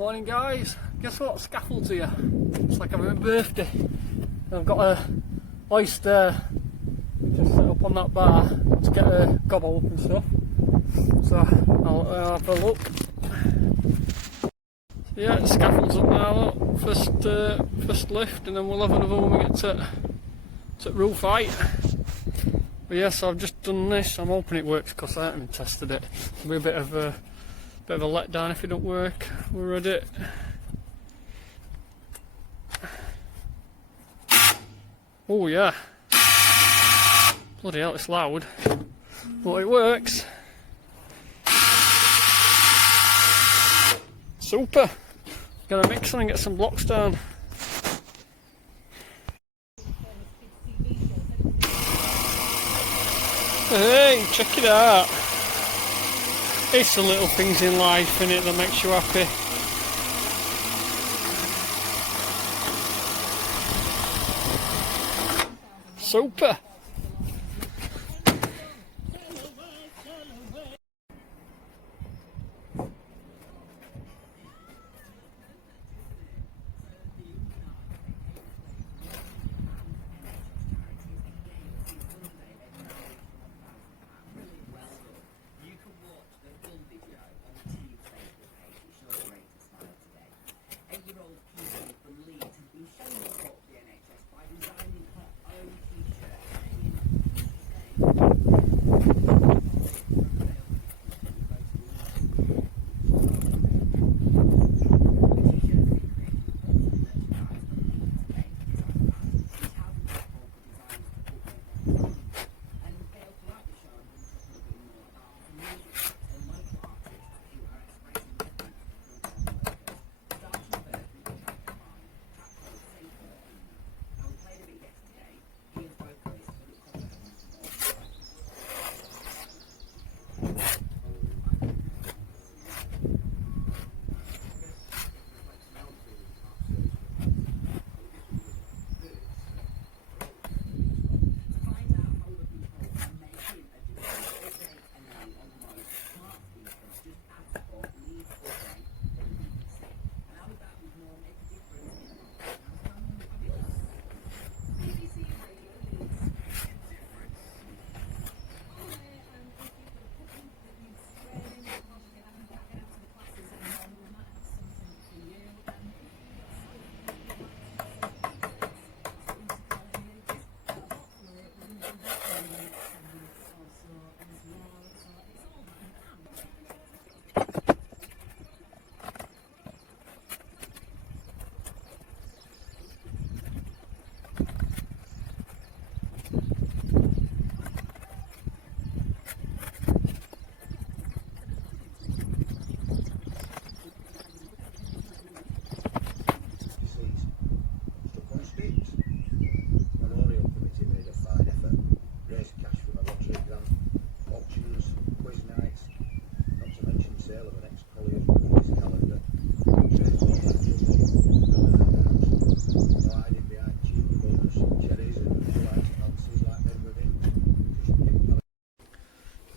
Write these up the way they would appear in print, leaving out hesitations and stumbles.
Morning guys, guess what, scaffold's here. It's like having a birthday. I've got a hoist there, just set up on that bar to get a gobble up and stuff. So I'll have a look. So yeah, scaffold's up now, look. First lift, and then we'll have another when we get to roof height. But yeah, so I've just done this. I'm hoping it works because I haven't tested it. It'll be a bit of a letdown if it don't work. We're at it. Oh yeah. Bloody hell, it's loud. But it works. Super. Gonna mix and get some blocks down. Hey, check it out. It's the little things in life, innit, that makes you happy. Super.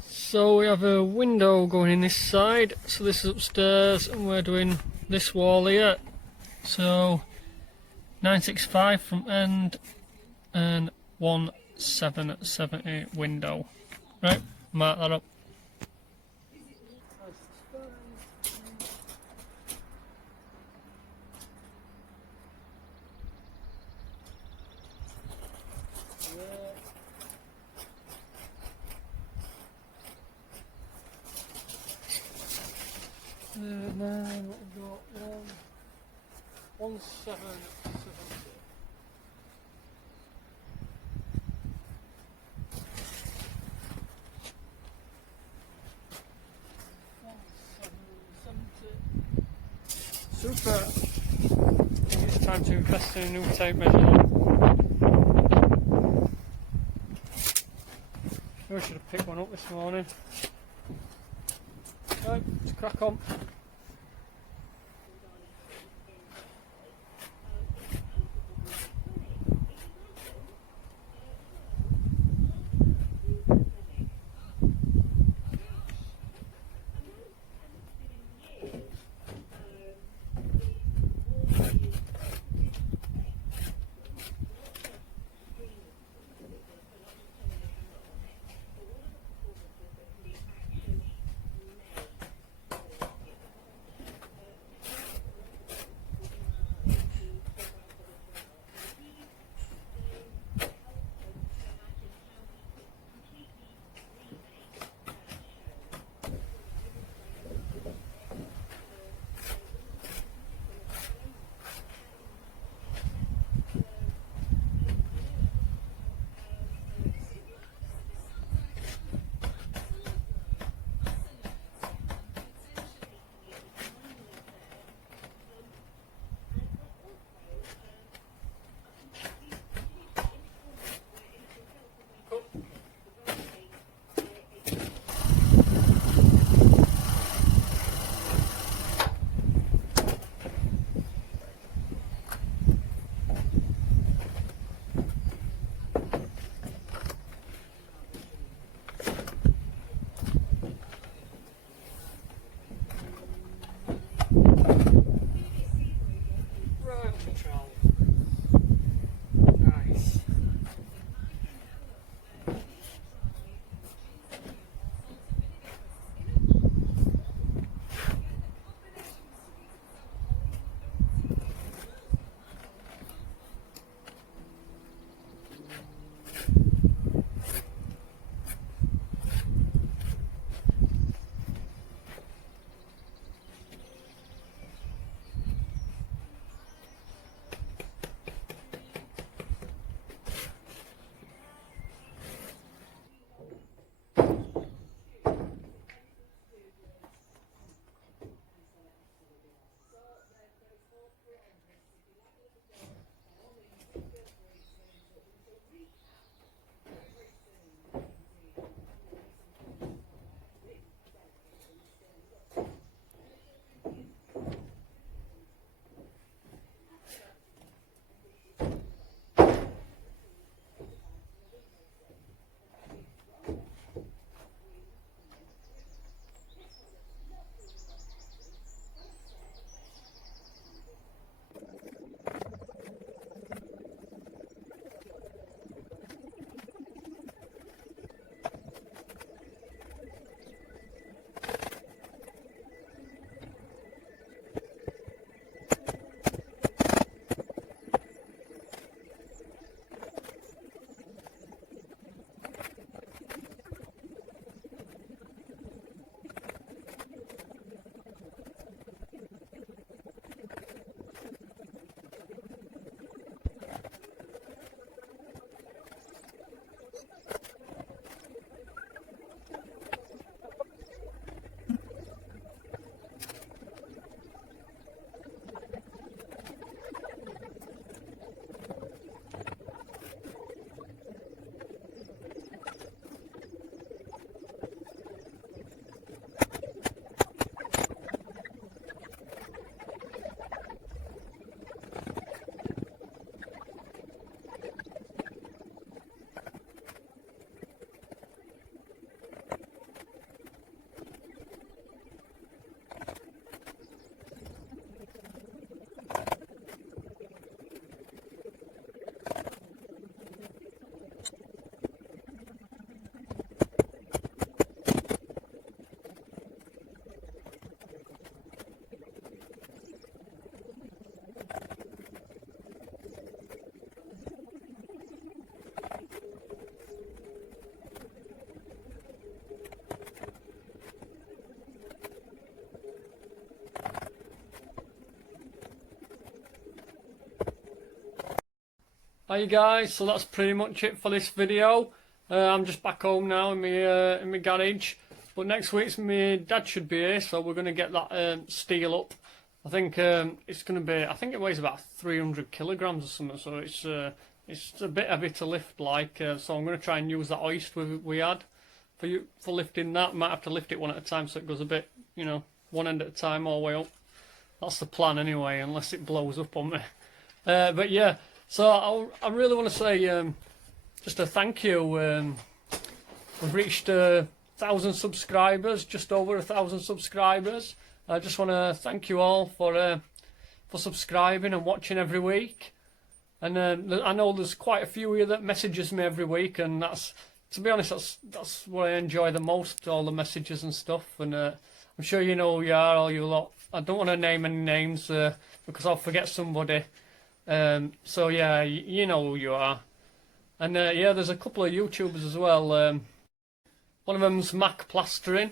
So we have a window going in this side, so this is upstairs, and we're doing this wall here. So 965 from end and 1770 window. Right, mark that up. And then we've got 1770. Super. I think it's time to invest in a new tape measure. I should have picked one up this morning. Right, let's crack on. control. Nice. Hi guys, so that's pretty much it for this video. I'm just back home now in my garage, but next week's my dad should be here, so we're going to get that steel up. I think it's going to be, I think it weighs about 300 kilograms or something, so it's a bit heavy to lift, like, so I'm going to try and use that hoist we had for lifting that. Might have to lift it one at a time so it goes a bit, you know, one end at a time all the way up. That's the plan anyway, unless it blows up on me. But yeah. So I really want to say just a thank you. We've reached 1,000 subscribers, just over 1,000 subscribers. I just want to thank you all for subscribing and watching every week. And I know there's quite a few of you that messages me every week, and that's, to be honest, that's what I enjoy the most, all the messages and stuff. And I'm sure you know who you are, all you lot. I don't want to name any names because I'll forget somebody. So yeah, you know who you are. And yeah, there's a couple of YouTubers as well. One of them's Mac Plastering.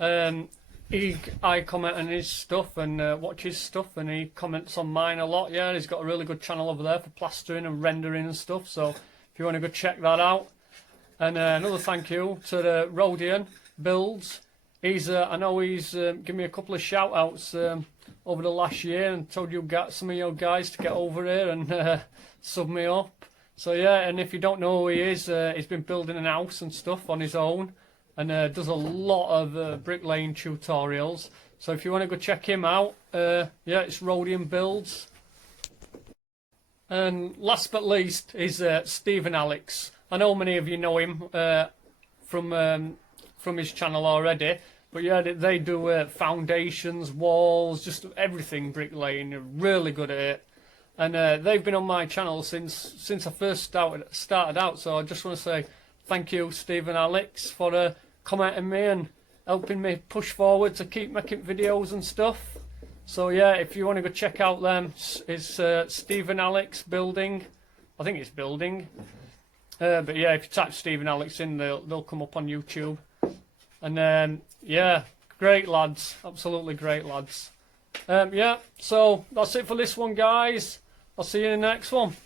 I comment on his stuff and watch his stuff, and he comments on mine a lot. Yeah, he's got a really good channel over there for plastering and rendering and stuff, so if you want to go check that out. And another thank you to the Rodian Builds. I know he's given me a couple of shout outs over the last year and told you some of your guys to get over here and sub me up. So yeah, and if you don't know who he is, he's been building an house and stuff on his own, and does a lot of bricklaying tutorials. So if you want to go check him out, yeah, it's Rodian Builds. And last but least is Stephen Alex. I know many of you know him from his channel already. But yeah, they do foundations, walls, just everything bricklaying. They're really good at it. and they've been on my channel since I first started out. So I just want to say thank you, Steve and Alex, for commenting me and helping me push forward to keep making videos and stuff. So yeah, if you want to go check out them, it's Steve and Alex Building. I think it's Building. But yeah, if you type Steve and Alex in, they'll come up on YouTube. And yeah, great lads, absolutely great lads. Yeah, so that's it for this one, guys. I'll see you in the next one.